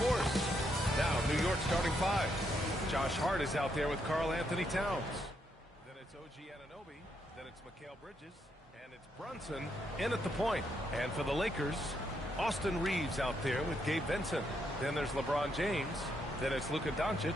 force. Now, New York starting five. Josh Hart is out there with Karl Anthony Towns. Then it's O.G. Anunoby. Then it's Mikal Bridges. And it's Brunson in at the point. And for the Lakers, Austin Reeves out there with Gabe Vincent. Then there's LeBron James. Then it's Luka Doncic.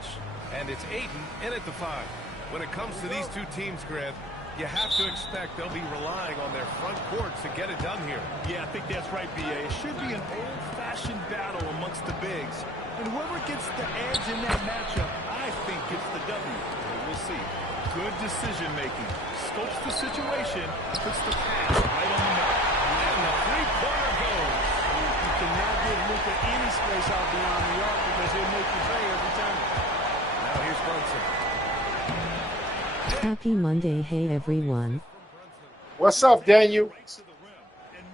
And it's Ayton in at the five. When it comes to these two teams, Grant, you have to expect they'll be relying on their front court to get it done here. Yeah, I think that's right, B.A. It should be an old-fashioned battle amongst the bigs. And whoever gets the edge in that matchup, I think gets the W. We'll see. Good decision-making. Scopes the situation, puts the pass right on the mark. And the three-pointer goes. You cannot give Luka any space out beyond the arc because he'll make you pay every time. Now here's Brunson. Happy Monday, hey everyone. What's up, Daniel? And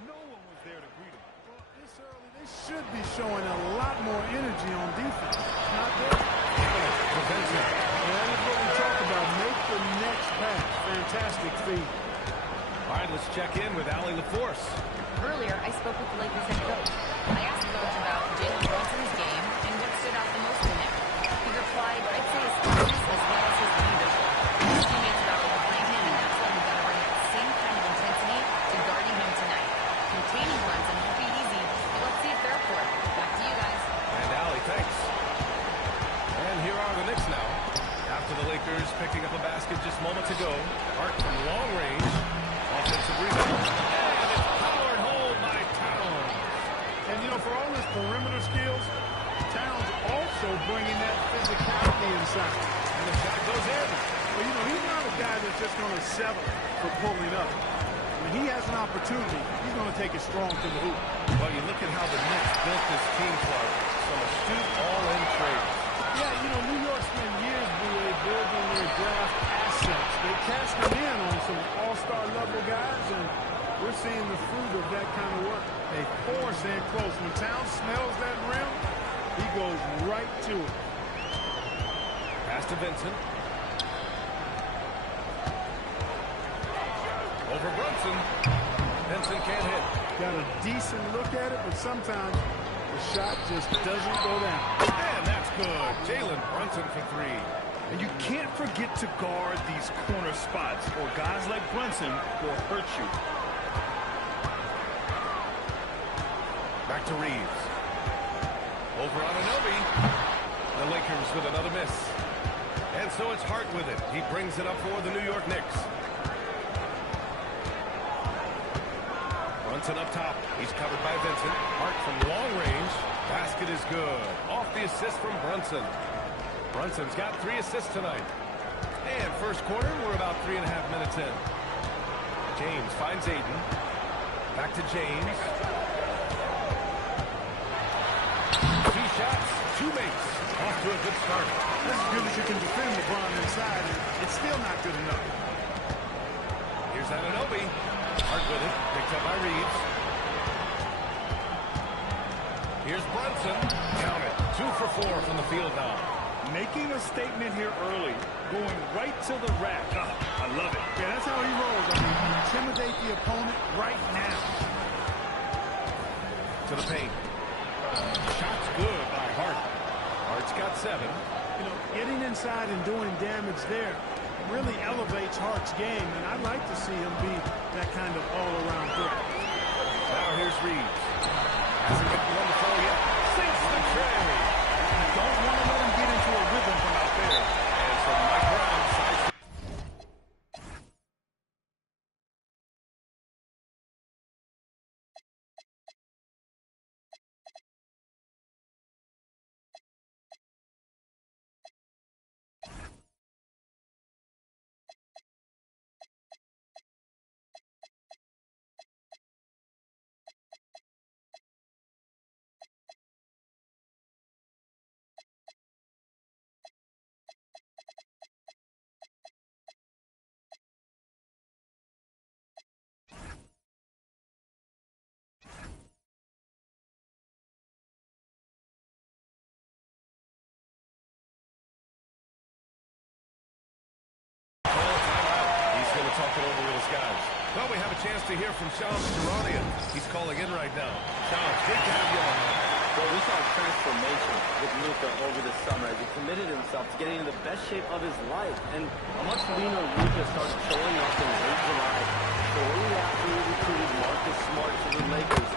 no one was there to greet him. Well, this early, they should be showing a lot more energy on defense. Not there. That is what we talk about. Make the next pass. Fantastic feed. All right, let's check in with Allie LaForce. Earlier, I spoke with the Lakers head coach. I asked Coach about Jalen Brunson's game and what stood out the most in him. He replied, I'd say his toughness as well as his leadership. His teammates are out behind him, and that's why we've got to bring that same kind of intensity to guarding him tonight. Containing Brunson won't be easy, but let's see if they're up for it. Back to you guys. And Allie, thanks. And here are the Knicks now. After the Lakers picking up a basket just moments ago. Hart from long range. Offensive rebound. And it's powered home by Towns. And, you know, for all his perimeter skills, Towns also bringing that physicality inside. And the shot goes in. Well, you know, he's not a guy that's just going to settle for pulling up. When he has an opportunity, he's going to take it strong to the hoop. Well, you look at how the Knicks built this team, Clark. Some astute all-in trades. Yeah, you know, New York spent years building their draft assets. They cashed them in on some all-star level guys, and we're seeing the fruit of that kind of work. They force in close. When Towns smells that rim, he goes right to it. Pass to Vincent. Over Brunson. Vincent can't hit. Got a decent look at it, but sometimes the shot just doesn't go down. And that's good. Jalen Brunson for three. And you can't forget to guard these corner spots, or guys like Brunson will hurt you. Back to Reeves. Over Anunoby. The Lakers with another miss. And so it's Hart with it. He brings it up for the New York Knicks. Brunson up top. He's covered by Vincent. Hart from long range. Basket is good. Off the assist from Brunson. Brunson's got 3 assists tonight. And first quarter, we're about 3.5 minutes in. James finds Ayton. Back to James. 2 shots, 2 makes. Off to a good start. As good as you can defend LeBron inside, and it's still not good enough. Here's Anunoby. Hard with it. Picked up by Reeves. Here's Brunson. Count it. 2 for 4 from the field now. Making a statement here early, going right to the rack. I love it. Yeah, that's how he rolls. I mean, intimidate the opponent right now. To the paint. Shot's good by Hart. Hart's got 7. You know, getting inside and doing damage there really elevates Hart's game, and I'd like to see him be that kind of all-around threat. Now here's Reeves. Hasn't got one to throw yet. Sinks the tray. Don't want to let him get into a rhythm from out there. And so Mike Brown decides. Talk it over with his guys. Well, we have a chance to hear from Shams Charania. He's calling in right now. Shams, good to have you on. Well, we saw transformation with Luka over the summer as he committed himself to getting in the best shape of his life. And a much leaner Luka started showing up in late July, shortly after he recruited Marcus Smart to the Lakers.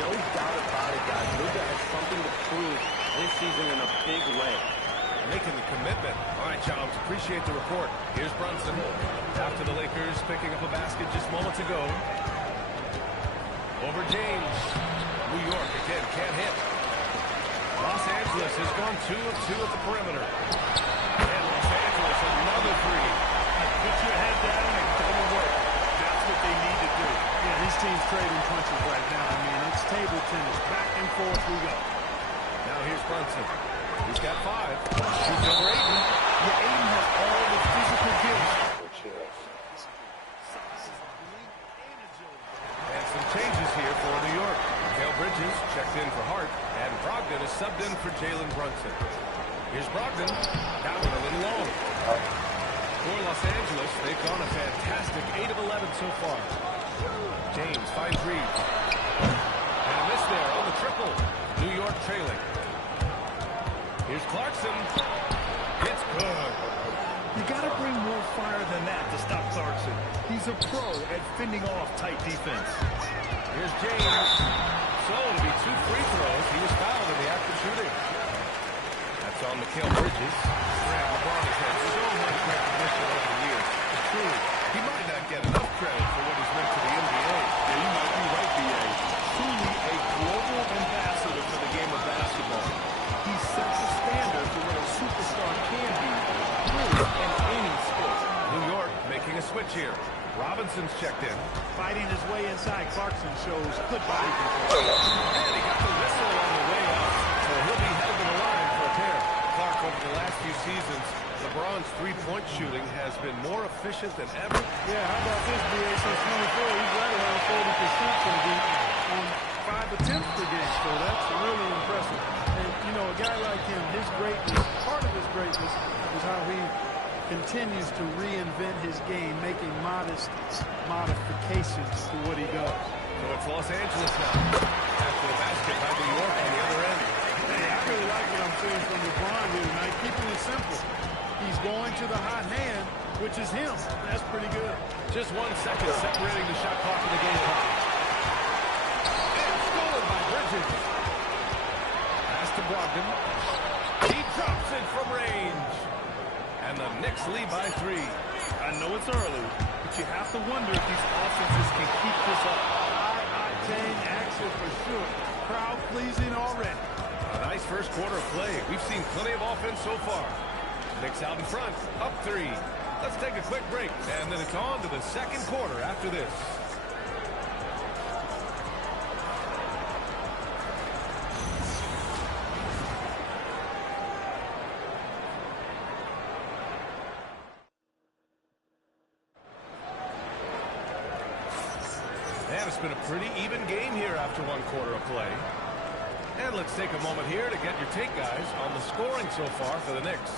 No doubt about it, guys. Luka has something to prove this season in a big way. Making the commitment. All right, Johns, appreciate the report. Here's Brunson. After the Lakers picking up a basket just moments ago. Over James. New York again can't hit. Los Angeles has gone 2 of 2 at the perimeter. And Los Angeles another three. Put your head down and go to work. That's what they need to do. Yeah, these teams trading punches right now. I mean, it's table tennis. Back and forth we go. Now here's Brunson. He's got 5. Shoots over Ayton. Yeah, Ayton has all the physical gifts. And some changes here for New York. Mikal Bridges checked in for Hart, and Brogdon is subbed in for Jalen Brunson. Here's Brogdon. That one a little long. For Los Angeles, they've gone a fantastic 8 of 11 so far. James finds Reeves. And a miss there on the triple. New York trailing. Here's Clarkson. It's good. You got to bring more fire than that to stop Clarkson. He's a pro at fending off tight defense. Here's James. So it'll be 2 free throws. He was fouled in the act of shooting. That's on Mikal Bridges. LeBron has had so much recognition over the years. It's true. He might not get enough credit for what he's meant to the NBA. Yeah, you might be right, B.A. Truly a global ambassador for the game of basketball. He sets the standard for what a superstar can be, really, in any sport. New York making a switch here. Robinson's checked in. Fighting his way inside. Clarkson shows good body control. And he got the whistle on the way out, so he'll be held to the line for a pair. Clark, over the last few seasons, LeBron's three-point shooting has been more efficient than ever. Yeah, how about this, B.A. Since 24, he's right around 40% from deep on 5 attempts per game, so that's really impressive. And, you know, a guy like him, his greatness, part of his greatness is how he continues to reinvent his game, making modest modifications to what he does. So it's Los Angeles now. After the basket by New York on the other end. Hey, I really like what I'm seeing from LeBron here tonight, keeping it simple. He's going to the hot hand, which is him. That's pretty good. Just 1 second separating the shot clock in the game clock. And stolen by Bridges. Pass to Brogdon. He drops it from range. And the Knicks lead by 3. I know it's early, but you have to wonder if these offenses can keep this up. High-octane action for sure. Crowd pleasing already. A nice first quarter of play. We've seen plenty of offense so far. Knicks out in front, up 3. Let's take a quick break, and then it's on to the second quarter after this. And it's been a pretty even game here after 1 quarter of play. And let's take a moment here to get your take, guys, on the scoring so far for the Knicks.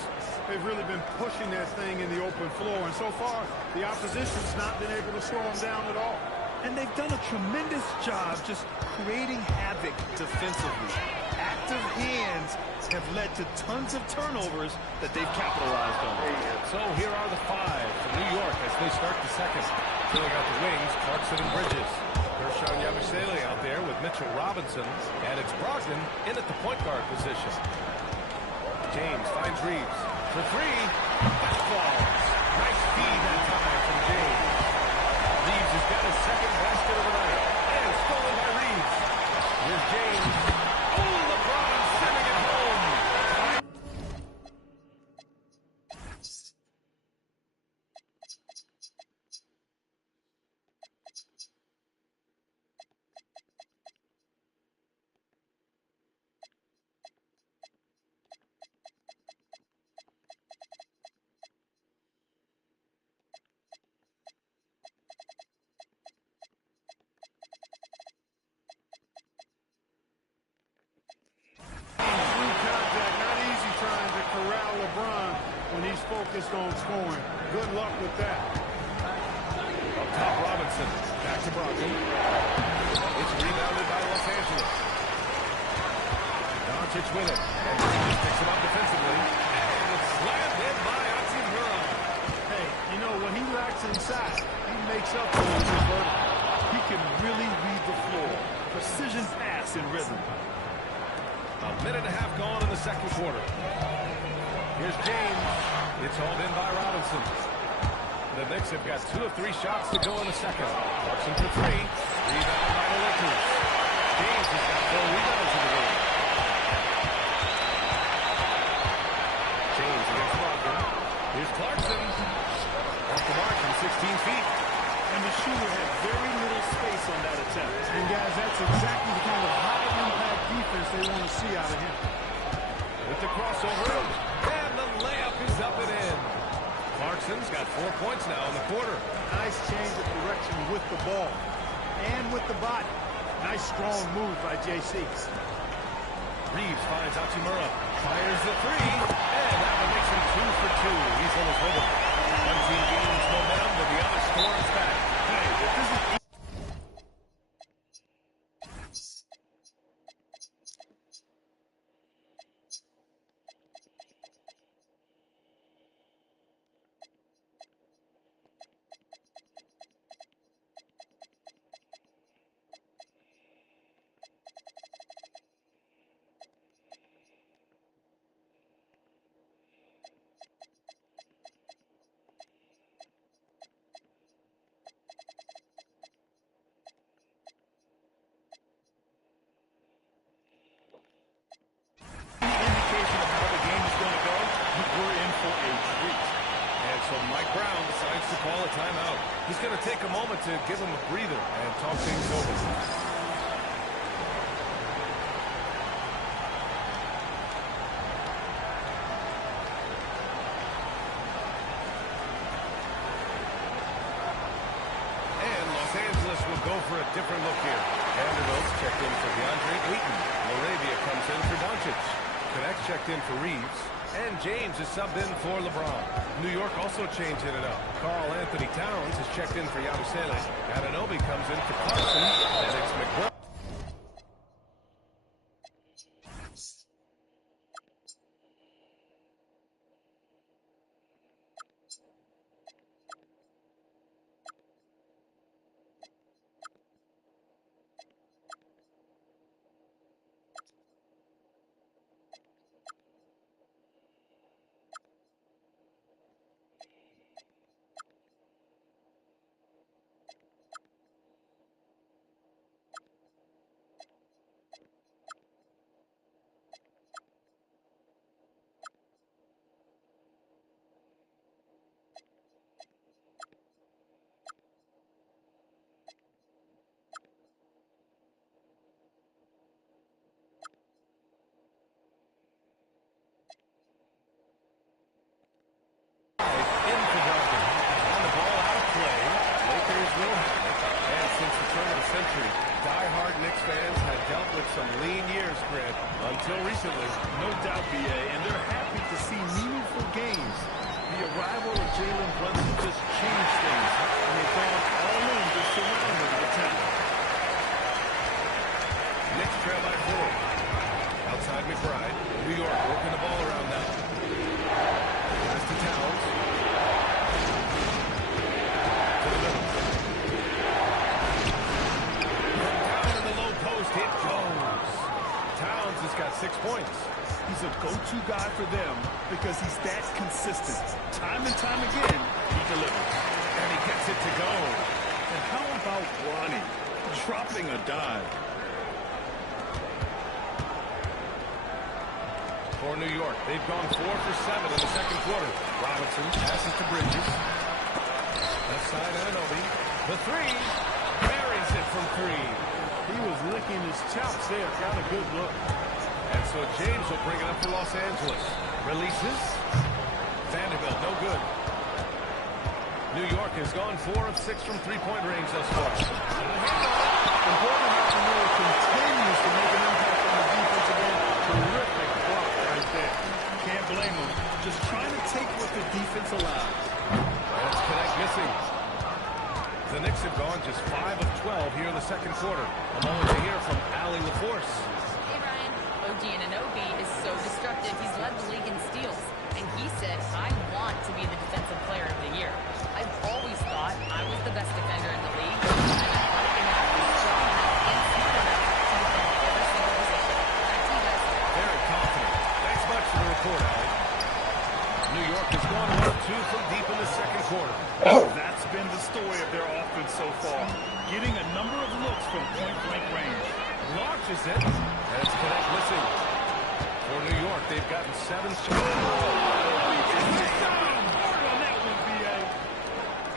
They've really been pushing that thing in the open floor, and so far, the opposition's not been able to slow them down at all. And they've done a tremendous job just creating havoc defensively. Active hands have led to tons of turnovers that they've capitalized on. So here are the 5 for New York as they start the second. Filling out the wings, Clarkson and Bridges. Kershaw Yabusele out there with Mitchell Robinson. And it's Brogdon in at the point guard position. James finds Reeves for 3. That falls. Nice feed that time from James. Reeves has got his second basket of the night. And stolen by Reeves. Here's James. Oh, LeBron sending it home. Focused on scoring. Good luck with that. Up top, Robinson. Back to Brogdon. It's rebounded by Los Angeles. Doncic win it. And Bridges picks him up defensively. And it's slammed in by Hachimura. Hey, you know, when he lacks inside, he makes up for it with vertical. He can really read the floor. Precision pass in rhythm. A minute and a half gone in the second quarter. Here's James. It's hauled in by Robinson. The Knicks have got 2 of 3 shots to go in the second. Clarkson for 3. Rebound by the Lakers. James has got 4 rebounds in the game. James against Brogdon. Here's Clarkson. Off the mark from 16 feet. And the shooter had very little space on that attempt. And guys, that's exactly the kind of high-impact defense they want to see out of him. With the crossover, and the layup is up and in. Clarkson's got 4 points now in the quarter. Nice change of direction with the ball and with the body. Nice strong move by JC. Reeves finds Hachimura, fires the 3, and that one makes him 2 for 2. He's on his rhythm. One team gains momentum, but the other storms back. Hey, if this is indication of how the game is going to go, we're in for a treat. And so Mike Brown decides to call a timeout. He's going to take a moment to give him a breather and talk things over. And Los Angeles will go for a different look here. Vanderbilt's checked in for DeAndre Ayton. Laravia comes in for Doncic. Connect checked in for Reeves. And James is subbed in for LeBron. New York also changing it up. Karl Anthony Towns is checked in for Yabusele. Anunoby comes in for Clarkson. And it's McBride. In for Brogdon. On the ball out of play. Lakers will have it. And since the turn of the century, die-hard Knicks fans have dealt with some lean years, Grant, until recently. No doubt, BA, and they're happy to see meaningful games. The arrival of Jalen Brunson just changed things, and they've gone all in to surround him with talent. Knicks trail by 4. Outside McBride. New York working the ball around now. Pass to Towns. To the middle. And down in the low post, it goes. Towns has got 6 points. He's a go-to guy for them because he's that consistent. Time and time again, he delivers. And he gets it to go. And how about Ronnie dropping a dime? For New York, they've gone 4 for 7 in the second quarter. Robinson passes to Bridges. Left side, Anunoby. The 3. Buries it from 3. He was licking his chops there. Got a good look. And so James will bring it up for Los Angeles. Releases. Vanderbilt, no good. New York has gone 4 of 6 from three-point range thus far. Important Hachimura continues to make an impact on the defensive end. Terrific block right there. Can't blame him. Just trying to take what the defense allows. That's Connect missing. The Knicks have gone just 5 of 12 here in the second quarter. A moment to hear from Allie LaForce. Hey, Ryan. OG OG Anunoby is so destructive. He's led the league in steals. And he said, I want to be the defensive player of the year. I've always thought I was the best defender in the league. And I thought I could have been strong enough and smart enough to defend every single position. Back to you guys. Very confident. Thanks much for the report, Allie. New York has gone 1-2 from deep in the second quarter. That's been the story of their offense so far. Getting a number of looks from point-blank range. Launches it. And it's connect missing. For New York, they've gotten 7 shots.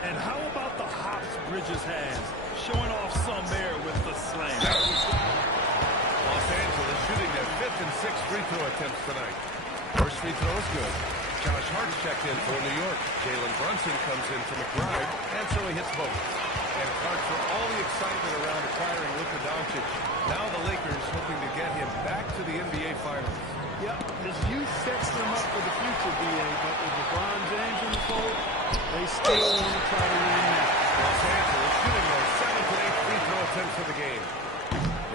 And how about the hops Bridges has? Showing off some there with the slam. Los Angeles shooting their 5th and 6th free throw attempts tonight. First free throw is good. Josh Hart's checked in for New York. Jalen Brunson comes in for McBride, and so he hits both. And Clark, for all the excitement around acquiring Luka Doncic, now the Lakers hoping to get him back to the NBA Finals. Yep, his youth sets them up for the future, B.A., but with LeBron James in the fold, they still want to try to win that. Los Angeles shooting their 7th and 8th free throw attempts of the game.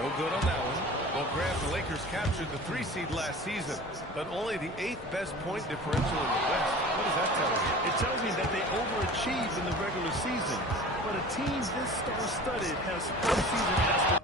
No good on that one. Well, Grant, the Lakers captured the 3 seed last season, but only the 8th best point differential in the West. What does that tell you? It tells me that they overachieved in the regular season, but a team this star-studded has postseason aspirations.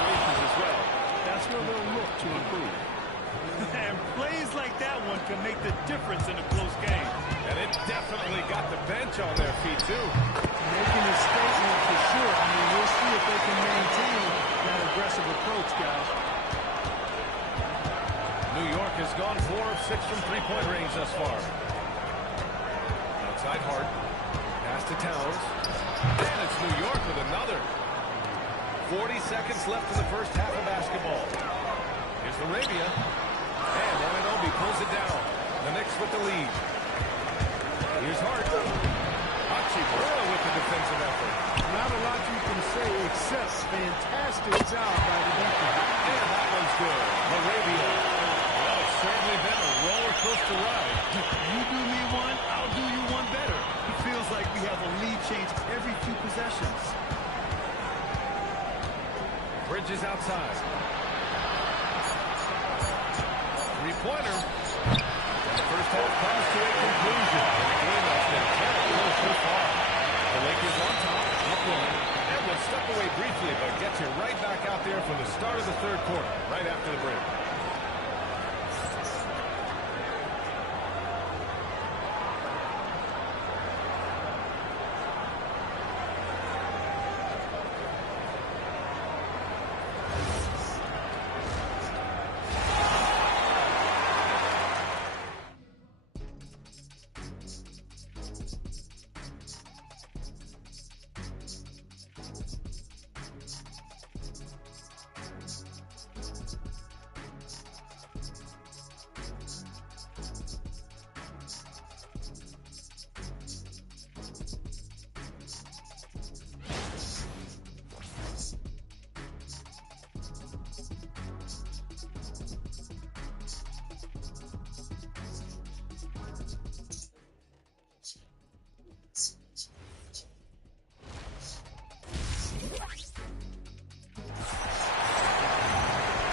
As well. That's where they'll look to improve. And plays like that one can make the difference in a close game. And it definitely got the bench on their feet, too. Making a statement for sure. I mean, we'll see if they can maintain that aggressive approach, guys. New York has gone 4 of 6 from three-point range thus far. Outside Hart. Pass to Towns. And it's New York with another. 40 seconds left in the first half of basketball. Here's Arabia. And Anunoby pulls it down. The Knicks with the lead. Here's Hart. Hachimura with the defensive effort. Not a lot you can say except fantastic job by the defense. And that one's good. Arabia. Well, it's certainly been a roller coaster ride. You do me one, I'll do you one better. It feels like we have a lead change every few possessions. Bridges outside. Three-pointer. And the first half comes to a conclusion. And the game has been very close so far. The Lakers on top, up one. And will step away briefly, but gets you right back out there for the start of the third quarter, right after the break.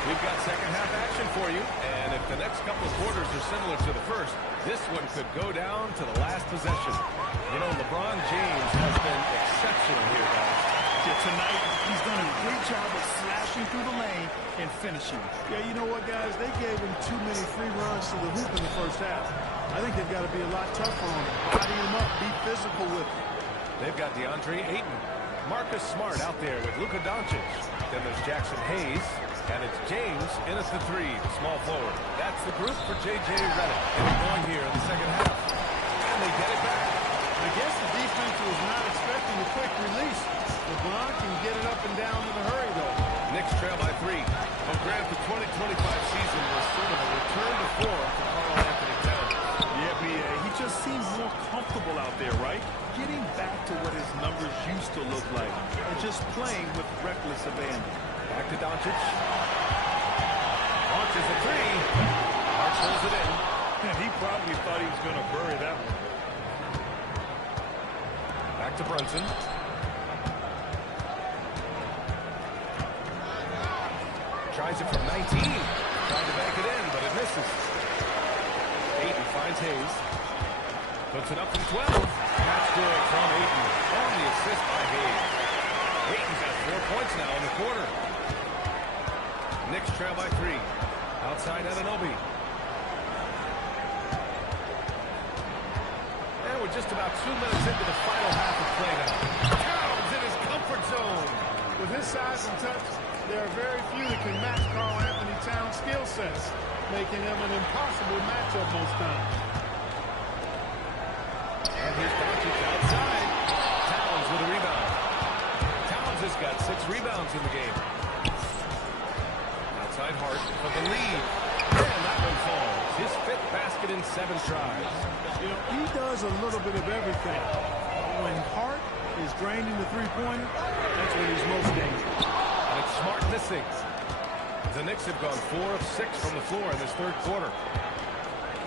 We've got second half action for you, and if the next couple of quarters are similar to the first, this one could go down to the last possession. You know, LeBron James has been exceptional here, guys. Yeah, tonight, he's done a great job of slashing through the lane and finishing. Yeah, you know what, guys? They gave him too many free runs to the hoop in the first half. I think they've got to be a lot tougher on him. Body him up, be physical with him. They've got DeAndre Ayton. Marcus Smart out there with Luka Doncic. Then there's Jackson Hayes. And it's James in at the three, the small forward. That's the group for J.J. Redick. And they're going here in the second half. And they get it back. I guess the defense was not expecting a quick release. LeBron can get it up and down in a hurry, though. Knicks trail by 3. Well, Grant, the 2025 season was sort of a return to form for Karl Anthony Towns. Yeah, B.A. He just seems more comfortable out there, right? Getting back to what his numbers used to look like and just playing with reckless abandon. Back to Doncic. Launches a 3. Hart pulls it in. And he probably thought he was going to bury that one. Back to Brunson. Tries it from 19. Trying to bank it in, but it misses. Ayton finds Hayes. Puts it up from 12. That's good from Ayton. On the assist by Hayes. Ayton's got 4 points now in the quarter. Knicks trail by 3. Outside Anunoby. And we're just about 2 minutes into the final half of play now. Towns in his comfort zone. With his size and touch, there are very few that can match Karl Anthony Towns' skill sets, making him an impossible matchup most times. And here's Doncic outside. Towns with a rebound. Towns has got 6 rebounds in the game. Outside Hart for the lead. And that one falls. His 5th basket in 7 tries. You know, he does a little bit of everything. When Hart is draining the three-pointer, that's when he's most dangerous. And it's Smart missing. The Knicks have gone 4 of 6 from the floor in this 3rd quarter.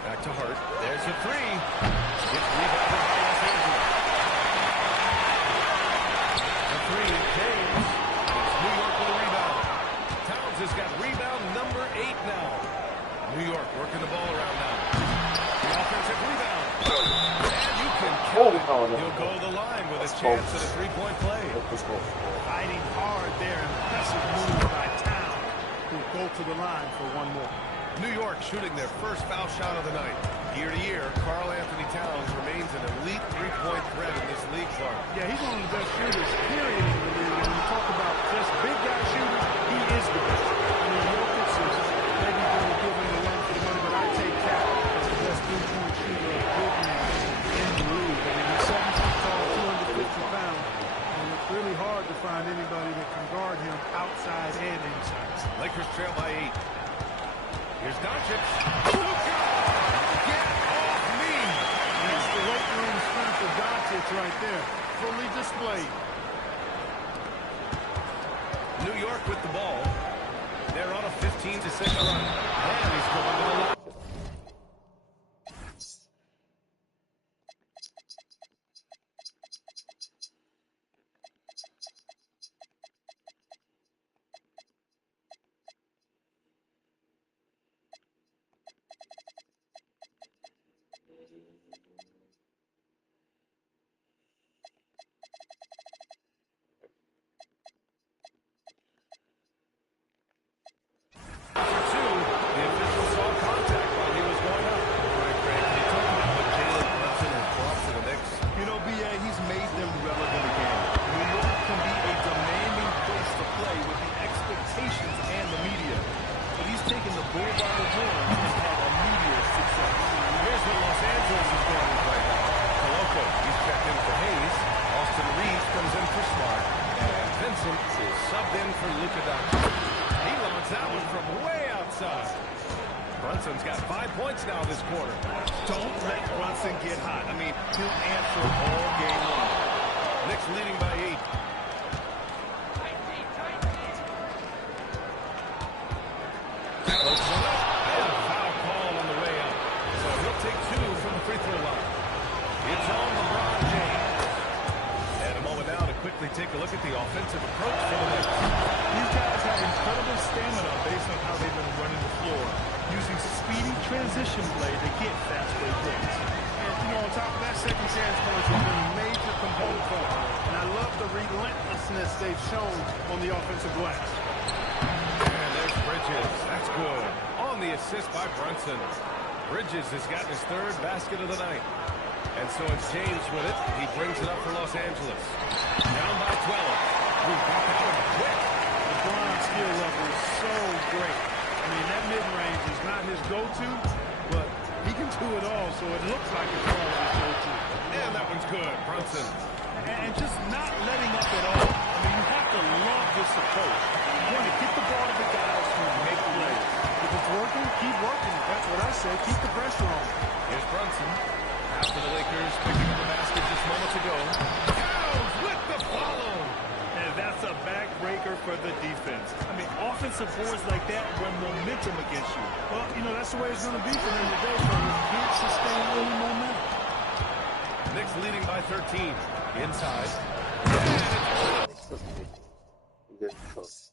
Back to Hart. There's a 3. It's rebounded by Los Angeles. The 3 is James. It's New York with a rebound. Towns has got rebound number 8 now. New York working the ball around now. The offensive rebound. And you can count it. He'll go to the line with a chance at a 3-point play. Fighting hard there. Impressive move by Towns, who'll go to the line for one more. New York shooting their first foul shot of the night. Year to year, Karl Anthony Towns remains an elite 3-point threat in this league, Clark. Yeah, he's one of the best shooters, period, in the league. When you talk about just big guy shooters, he is the best. I mean, Jokic is maybe going to give him the run for the money, but I take Cat as the best 3-point shooter of big men in the league. I mean, he's 7 feet tall, 250 pounds, and it's really hard to find anybody that can guard him outside and inside. Lakers trail by 8. Here's Doncic. Luka! Get off me! That's the weight room strength of Doncic right there, fully displayed. New York with the ball. They're on a 15-6 run. And he's going to the line. Brunson's got 5 points now this quarter. Don't let Brunson get hot. I mean, he'll answer all game long. Knicks leading by 8. Close one up. And a foul call on the way up. So he'll take 2 from the free throw line. It's on LeBron James. And a moment now to quickly take a look at the offensive approach for the Knicks. These guys have incredible stamina based on how they've been running the floor, using speedy transition play to get fast break plays. And, you know, on top of that, second chance points have been a major component for them. And I love the relentlessness they've shown on the offensive glass. And there's Bridges. That's good. On the assist by Brunson. Bridges has gotten his 3rd basket of the night. And so it's James with it. He brings it up for Los Angeles. Down by 12. Ooh, back out quick. LeBron's skill level is so great. I mean, that mid-range is not his go-to, but he can do it all, so it looks like it's all his go-to. And that one's good. Brunson and just not letting up at all. I mean, you have to love this approach. You want to get the ball to the guys who make plays. If it's working, keep working. That's what I say. Keep the pressure on. Here's Brunson. After the Lakers picking up the basket just moments ago. Towns with the follow. And that's a backbreaker for the defense. I mean, offensive boards like that run momentum against you. Well, you know, that's the way it's going to be for them today, fellas. Can't sustain any momentum. Knicks leading by 13. Inside. Good close.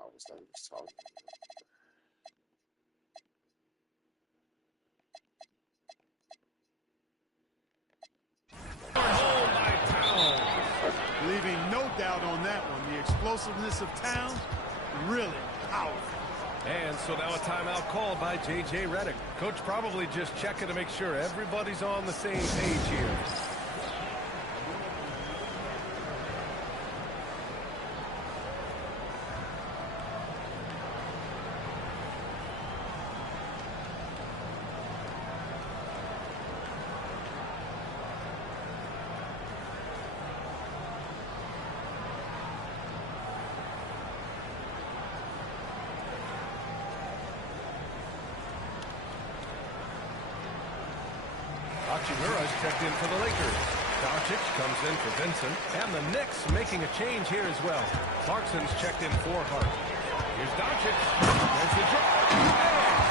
I was talking. Leaving no doubt on that one. The explosiveness of Towns, really powerful. And so now a timeout called by J.J. Redick. Coach probably just checking to make sure everybody's on the same page here. Hachimura's checked in for the Lakers. Doncic comes in for Vincent. And the Knicks making a change here as well. Clarkson's checked in for Hart. Here's Doncic. There's the draw.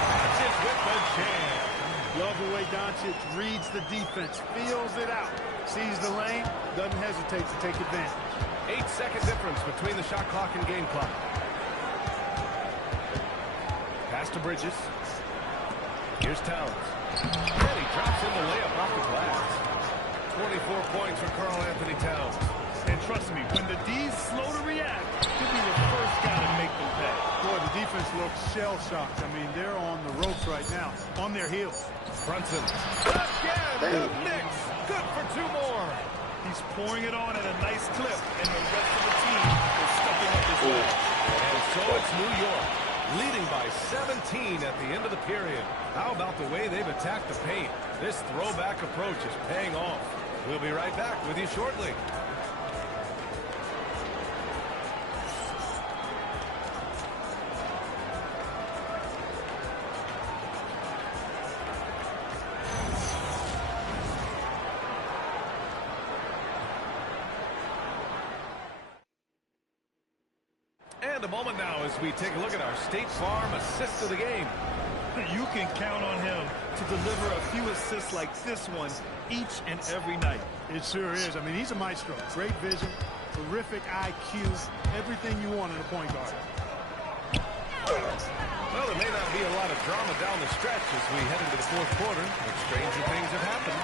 Doncic with the jam. Love the way Doncic reads the defense, feels it out, sees the lane, doesn't hesitate to take advantage. 8-second difference between the shot clock and game clock. Pass to Bridges. Here's Towns. And he drops in the layup off the glass. 24 points for Karl Anthony Towns. And trust me, when the D's slow to react, he'll be the first guy to make them pay. Boy, the defense looks shell-shocked. I mean, they're on the ropes right now, on their heels. Brunson. Again, the Knicks. Good for 2 more. He's pouring it on at a nice clip, and the rest of the team is stepping up as well. And so it's New York, leading by 17 at the end of the period. How about the way they've attacked the paint? This throwback approach is paying off. We'll be right back with you shortly. And a moment now as we take a look at our State Farm assist of the game. You can count on him to deliver a few assists like this one each and every night. It sure is. I mean, he's a maestro. Great vision, terrific IQ, everything you want in a point guard. Well, there may not be a lot of drama down the stretch as we head into the 4th quarter, but stranger things have happened.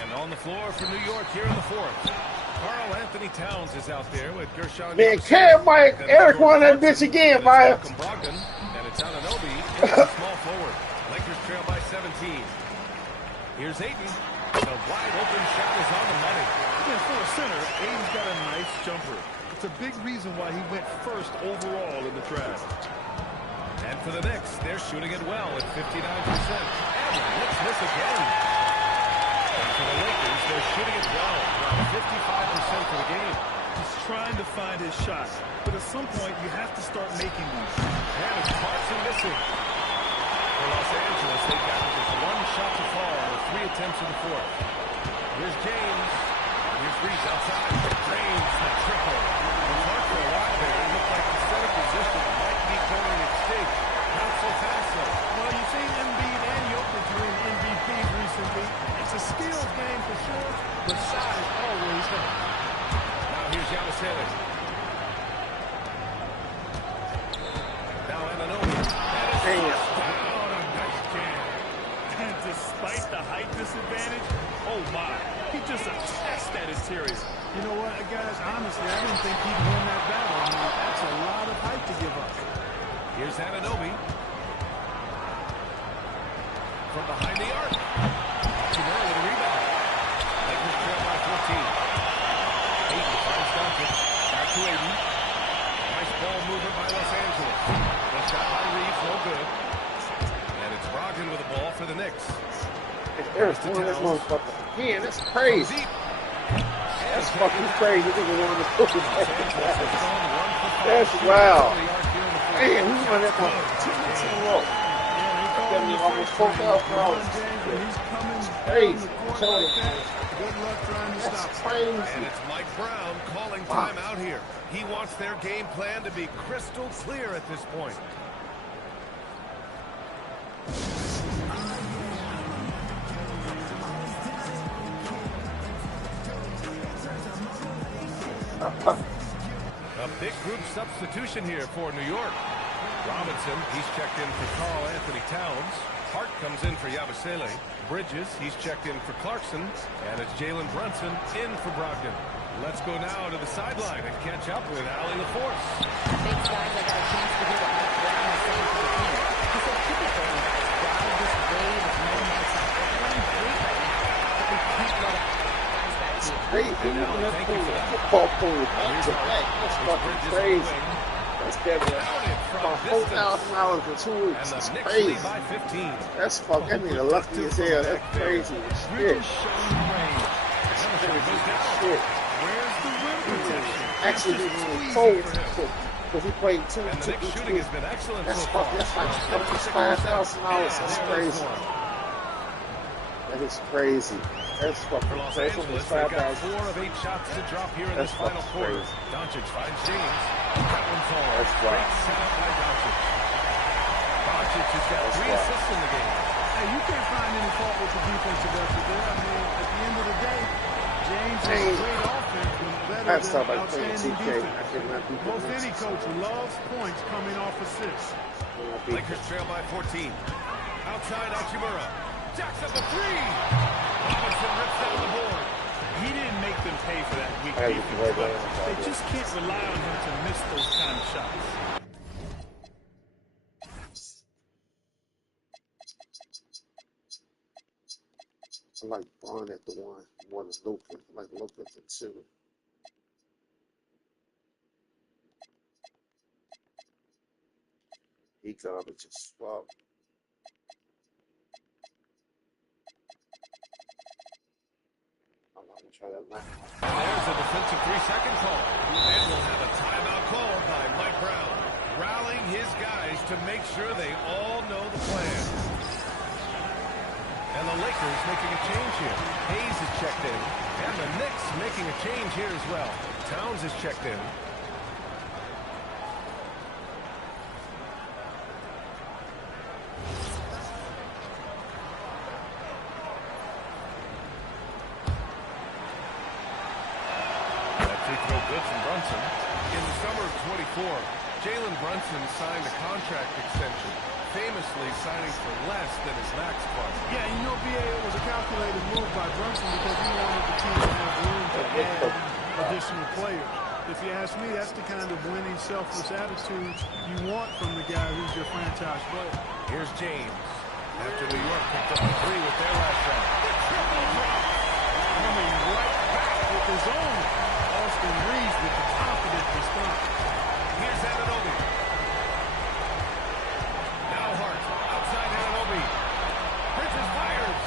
And on the floor for New York here in the 4th. Karl Anthony Towns is out there with Gershon. Man, carry Mike. Eric won that bitch again, Maya. And it's Anunoby, small forward. Lakers trail by 17. Here's Ayton. The wide open shot is on the money. And for a center, Ayton's got a nice jumper. It's a big reason why he went first overall in the draft. And for the Knicks, they're shooting it well at 59%. And the Knicks miss again. And for the Lakers, they're shooting it well, around 55% for the game. He's trying to find his shot, but at some point you have to start making these. And it's Clarkson missing. For Los Angeles, they've got just 1 shot to fall with 3 attempts in the 4th. Here's James. Here's Reeves outside. James, the triple. And Clark for a while there, it looked like the center position might be going at stake. Not so fast, though. Well, you've seen Embiid and Jokic win MVPs recently. It's a skills game for sure, but size always helps. Now here's Giannis Taylor. Now Anunoby. And despite the height disadvantage, oh my, he just attacks that interior. You know what, guys, honestly, I didn't think he'd win that battle. I mean, that's a lot of height to give up. Here's Anunoby. From behind the arc. Chimera with a rebound. Lakers trail by 14. Ayton finds Doncic. Back to Ayton. for the Knicks. If Eric won that motherfucker again, that's crazy. That's fucking crazy. Nigga won the football. That's wild. Man, he won that motherfucker 2 in a row. Got me almost $4,000. Crazy. That's crazy. And it's Mike Brown calling timeout here. He wants their game plan to be crystal clear at this point. A big group substitution here for New York. Robinson, he's checked in for Karl Anthony Towns. Hart comes in for Yabusele. Bridges, he's checked in for Clarkson. And it's Jalen Brunson in for Brogdon. Let's go now to the sideline and catch up with Allie LaForce. Thanks, guys. I got a chance to hear what Mike Brown was saying to the team. He said, keep it going, guys. Ride this wave of momentum. We're playing great right now, but we can't let up. Guys, back to you. Crazy. Thank you for that. Football pool back to back. That's fucking crazy. That's about $4,000 in 2 weeks. That's crazy. That's fucking lucky as hell. That's crazy. Shit. Shit. Actually, he was cold because he played two weeks. That's fucking. That's like $5,000. That's crazy. That is crazy. That's fucking For Los Angeles, they've got 4 of 8 shots to drop here in this final quarter. Doncic finds James. That one falls. That's great setup by Doncic. Doncic has got 3 assists in the game. Hey, you can't find any fault with the defensive effort there. I mean, at the end of the day, James has a great offense and better than outstanding defense. Most any coach loves points coming off assists. Lakers trail by 14. Outside Hachimura. Jacks up a 3. Robinson rips down the board. He didn't make them pay for that weak defense, but they just can't rely on him to miss those kind of shots. I like Bond at the 1. 1 is Luka. I like Luka at the 2. He garbage as fuck. I'm not gonna try that now. And there's a defensive 3-second call. And we'll have a timeout called by Mike Brown, rallying his guys to make sure they all know the plan. And the Lakers making a change here. Hayes is checked in. And the Knicks making a change here as well. Towns is checked in. In the summer of 24, Jalen Brunson signed a contract extension, famously signing for less than his max price. Yeah, you know, BA, it was a calculated move by Brunson because he wanted the team to have room to add additional players. If you ask me, that's the kind of winning, selfless attitude you want from the guy who's your franchise player. Here's James. After New York picked up the 3 with their last shot. Triple drop. Coming right back with his own. Austin Reeves with the confident response. Here's Anunoby. Now Hart. Outside Anunoby. Bridges fires.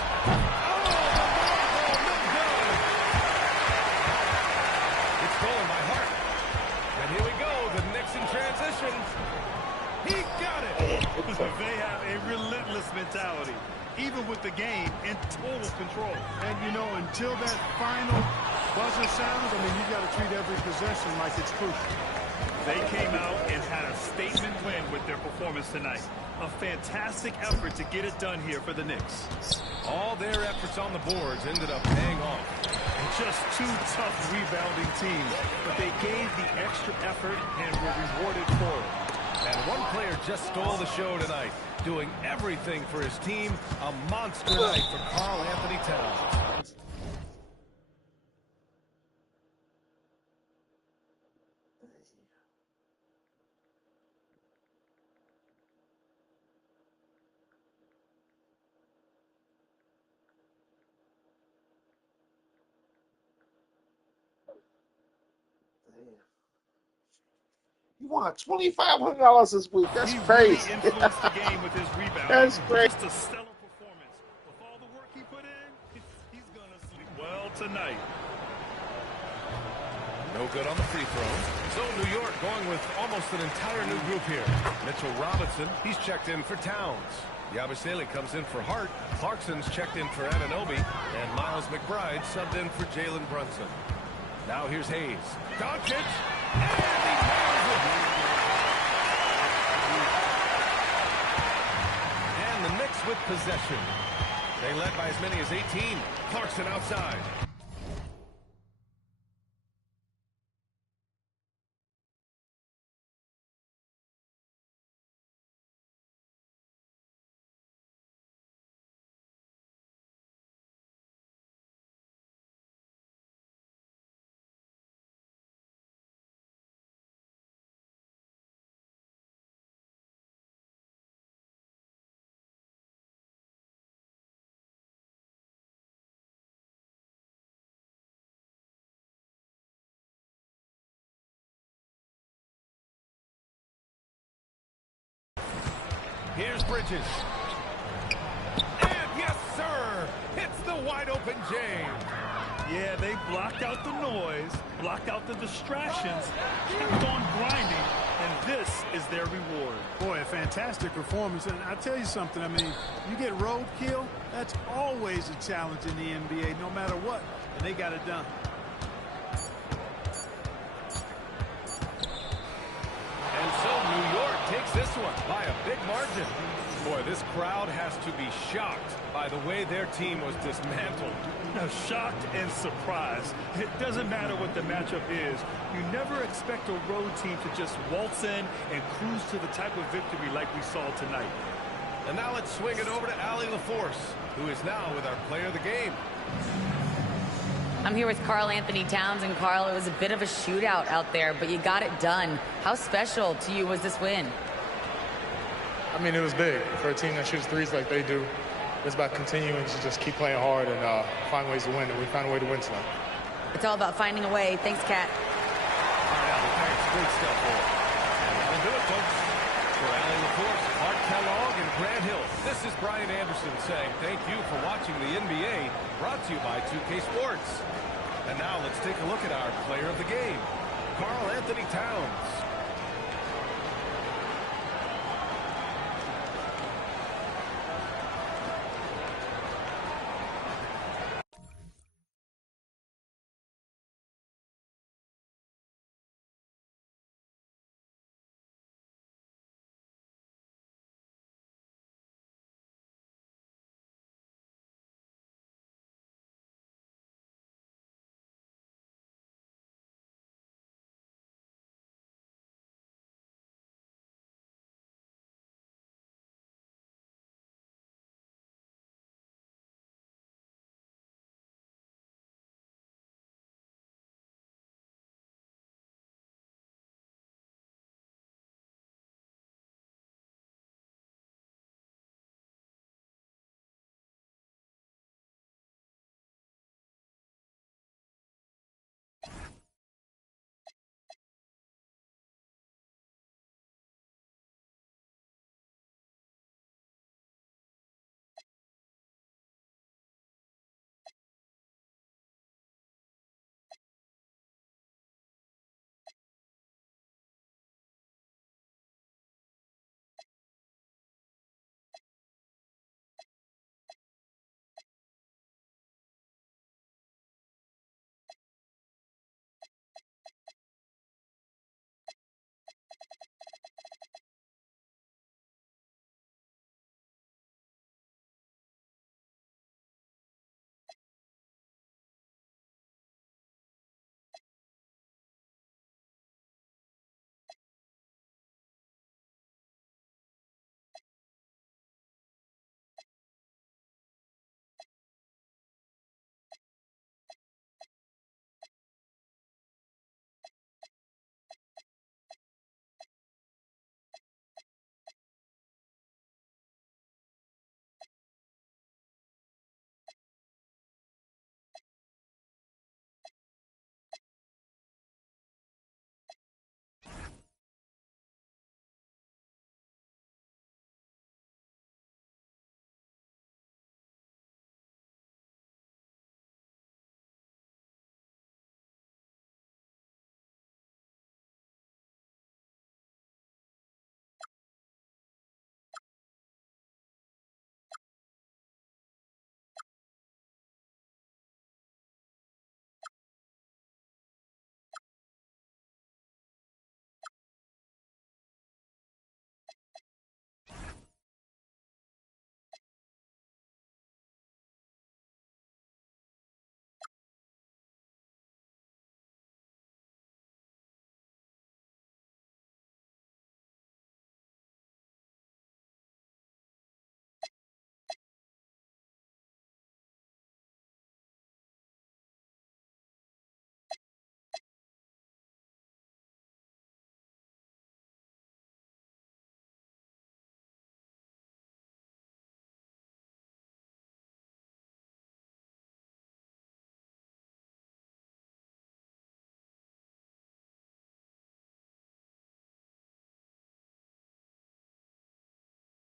Oh, the ball, no good. It's stolen by Hart. And here we go. The Knicks in transition. He got it. They have a relentless mentality, even with the game in total control. And, you know, until that final buzzer sounds, I mean, you got to treat every possession like it's crucial. They came out and had a statement win with their performance tonight. A fantastic effort to get it done here for the Knicks. All their efforts on the boards ended up paying off. Just 2 tough rebounding teams, but they gave the extra effort and were rewarded for it. And one player just stole the show tonight, doing everything for his team. A monster night for Karl Anthony Towns. You won $2,500 this week. That's crazy. He really influenced the game with his rebound. That's great. Just a stellar performance. tonight. No good on the free throw. So New York going with almost an entire new group here. Mitchell Robinson, he's checked in for Towns. Yabusele comes in for Hart. Clarkson's checked in for Anunoby. And Miles McBride subbed in for Jalen Brunson. Now here's Hayes. Doncic. And he nails it. And the Knicks with possession. They led by as many as 18. Clarkson outside. Here's Bridges. And yes, sir! It's the wide-open James. Yeah, they blocked out the noise, blocked out the distractions, kept on grinding, and this is their reward. Boy, a fantastic performance. And I'll tell you something, I mean, you get roadkill, that's always a challenge in the NBA, no matter what. And they got it done. And so New York takes this one by a big margin. Boy, this crowd has to be shocked by the way their team was dismantled. Now, shocked and surprised. It doesn't matter what the matchup is. You never expect a road team to just waltz in and cruise to the type of victory like we saw tonight. And now let's swing it over to Allie LaForce, who is now with our player of the game. I'm here with Karl Anthony Towns, and Karl, it was a bit of a shootout out there, but you got it done. How special to you was this win? I mean, it was big for a team that shoots threes like they do. It's about continuing to just keep playing hard and find ways to win, and we found a way to win tonight. It's all about finding a way. Thanks, Kat. All right, Allie, thanks. Great stuff for it. And that'll do it, folks. For Allie LaForce, Art Kellogg, and Grant Hill, this is Brian Anderson saying thank you for watching the NBA, brought to you by 2K Sports. And now let's take a look at our player of the game, Karl Anthony Towns.